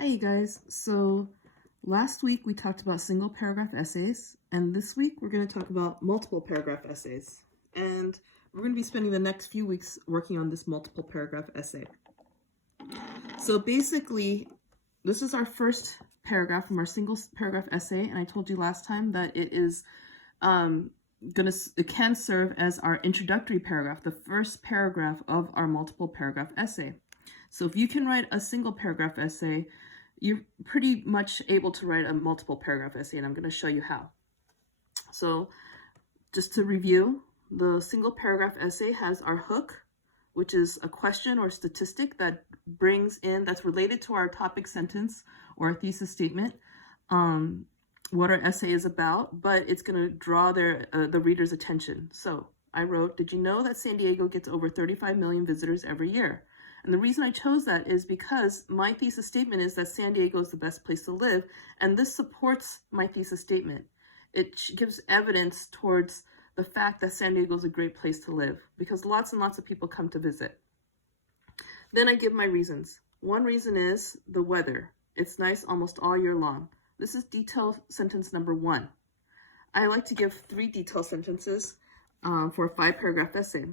Hi, you guys. So last week we talked about single paragraph essays, and this week we're going to talk about multiple paragraph essays. And we're going to be spending the next few weeks working on this multiple paragraph essay. So basically, this is our first paragraph from our single paragraph essay, and I told you last time that it is it can serve as our introductory paragraph, the first paragraph of our multiple paragraph essay. So if you can write a single paragraph essay, you're pretty much able to write a multiple paragraph essay, and I'm going to show you how. So just to review, the single paragraph essay has our hook, which is a question or statistic that brings in, that's related to our topic sentence or thesis statement, what our essay is about, but it's going to draw the reader's attention. So I wrote, did you know that San Diego gets over 35 million visitors every year? And the reason I chose that is because my thesis statement is that San Diego is the best place to live, and this supports my thesis statement. It gives evidence towards the fact that San Diego is a great place to live because lots and lots of people come to visit. Then I give my reasons. One reason is the weather. It's nice almost all year long. This is detail sentence number 1. I like to give 3 detail sentences for a 5-paragraph essay.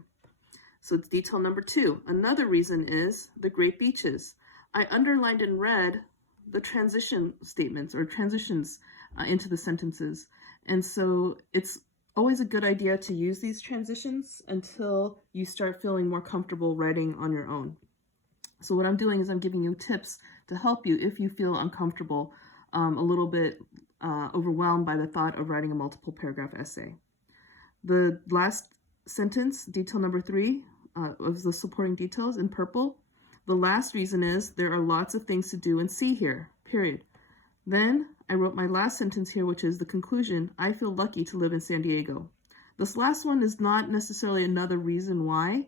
So it's detail number 2. Another reason is the great beaches. I underlined in red the transition statements or transitions into the sentences. And so it's always a good idea to use these transitions until you start feeling more comfortable writing on your own. So what I'm doing is I'm giving you tips to help you if you feel uncomfortable, a little bit overwhelmed by the thought of writing a multiple paragraph essay. The last sentence, detail number 3, of the supporting details in purple. The last reason is there are lots of things to do and see here, period. Then I wrote my last sentence here, which is the conclusion. I feel lucky to live in San Diego. This last one is not necessarily another reason why.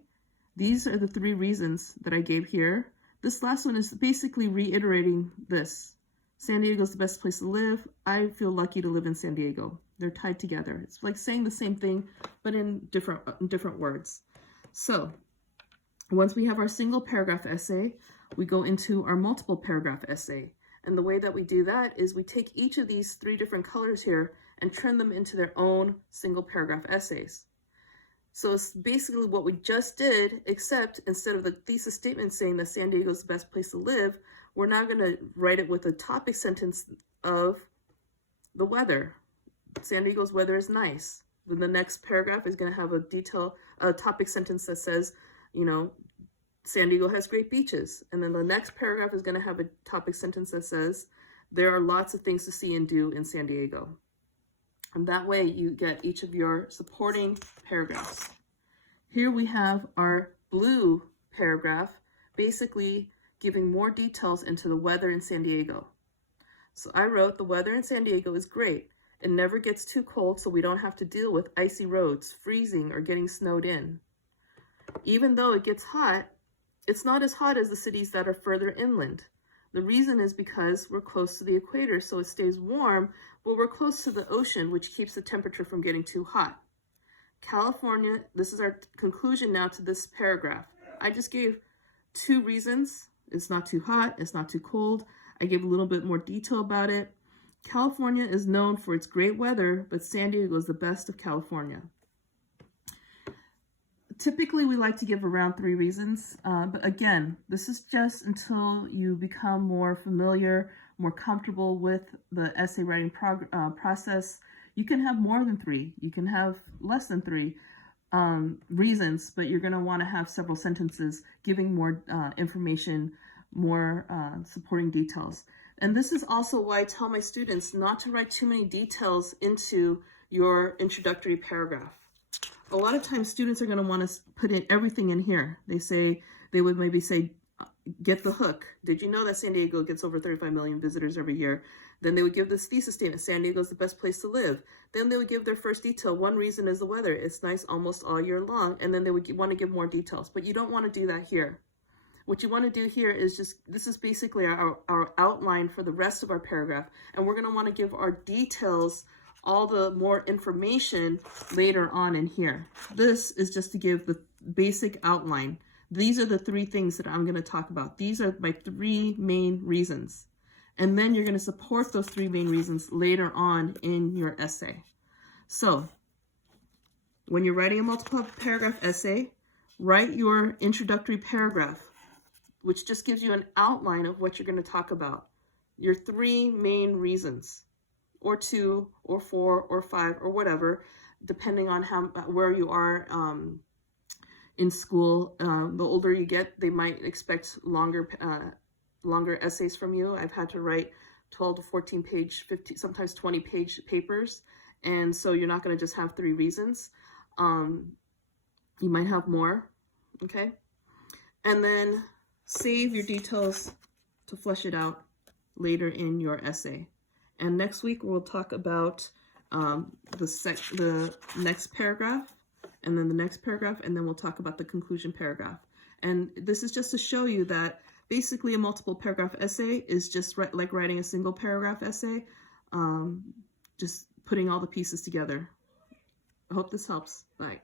These are the 3 reasons that I gave here. This last one is basically reiterating this. San Diego is the best place to live. I feel lucky to live in San Diego. They're tied together. It's like saying the same thing, but in different words. So once we have our single paragraph essay, we go into our multiple paragraph essay. And the way that we do that is we take each of these 3 different colors here and turn them into their own single paragraph essays. So it's basically what we just did, except instead of the thesis statement saying that San Diego is the best place to live, we're now going to write it with a topic sentence of the weather. San Diego's weather is nice. Then the next paragraph is going to have a topic sentence that says, San Diego has great beaches. And then the next paragraph is going to have a topic sentence that says, there are lots of things to see and do in San Diego. And that way you get each of your supporting paragraphs. Here we have our blue paragraph, basically giving more details into the weather in San Diego. So I wrote, the weather in San Diego is great. It never gets too cold, so we don't have to deal with icy roads, freezing, or getting snowed in. Even though it gets hot, it's not as hot as the cities that are further inland. The reason is because we're close to the equator, so it stays warm, but we're close to the ocean, which keeps the temperature from getting too hot. California, this is our conclusion now to this paragraph. I just gave 2 reasons. It's not too hot, it's not too cold. I gave a little bit more detail about it. California is known for its great weather, but San Diego is the best of California. Typically, we like to give around 3 reasons, but again, this is just until you become more familiar, more comfortable with the essay writing process. You can have more than 3. You can have less than 3 reasons, but you're going to want to have several sentences giving more information, more supporting details. And this is also why I tell my students not to write too many details into your introductory paragraph. A lot of times students are going to want to put in everything in here. They would maybe say, get the hook. Did you know that San Diego gets over 35 million visitors every year? Then they would give this thesis statement, San Diego is the best place to live. Then they would give their first detail. One reason is the weather. It's nice almost all year long. And then they would want to give more details. But you don't want to do that here. What you want to do here is this is basically our outline for the rest of our paragraph. And we're going to want to give our details, all the more information later on in here. This is just to give the basic outline. These are the 3 things that I'm going to talk about. These are my 3 main reasons. And then you're going to support those 3 main reasons later on in your essay. So when you're writing a multiple paragraph essay, write your introductory paragraph, which just gives you an outline of what you're going to talk about. Your 3 main reasons, or 2, or 4, or 5, or whatever, depending on where you are in school. The older you get, they might expect longer essays from you. I've had to write 12 to 14 page, 15, sometimes 20 page papers. And so you're not going to just have 3 reasons. You might have more, okay? And then save your details to flesh it out later in your essay. And next week we'll talk about the next paragraph, and then the next paragraph, and then we'll talk about the conclusion paragraph. And this is just to show you that basically a multiple paragraph essay is just like writing a single paragraph essay, just putting all the pieces together. I hope this helps. Bye.